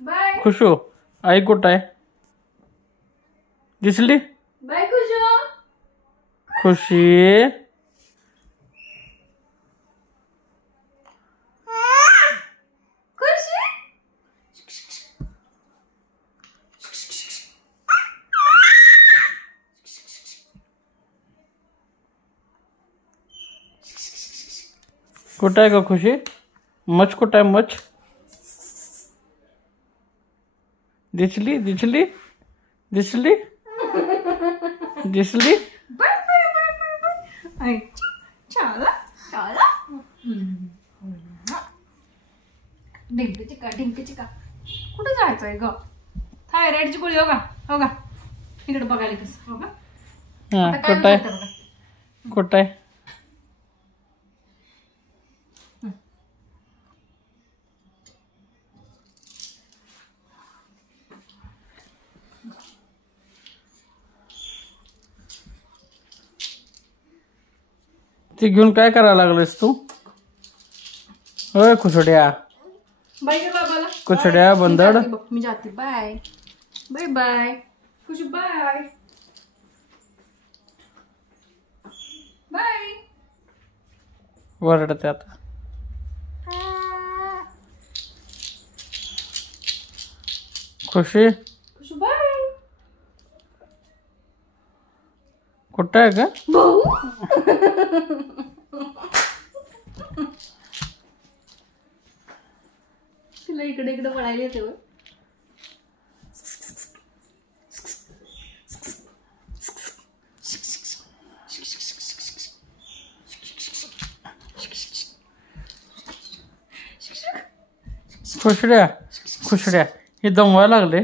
Bye खुशू आई कुठं आहे? दिसली? बाय खुशू. खुशी खुशी. कुठं आहे का खुशी? मच कुठं आहे मच? दिसली दिसली दिसली दिसली? Bye bye bye bye bye. आई चला चला. डिंक चिका. कुठे जायचंय ग? थायरॉइडची गोळी हो का इकडे बघायला कसं हो का? हा आता काय कुठं आहे? विचारते बघा. कुठं आहे? ती घेऊन काय करायला लागलीस तू? होय खुसड्या बाय के बाबाला. कुचड्या बंदड. मी जाते. Bye bye bye Khushi. Bye bye. वरडते आता. खुशी खुशी बाय. कुठं आहे का? भाऊ तुला इकडे पळायला येते बघ. खुसड्या हे दमवायला लागले.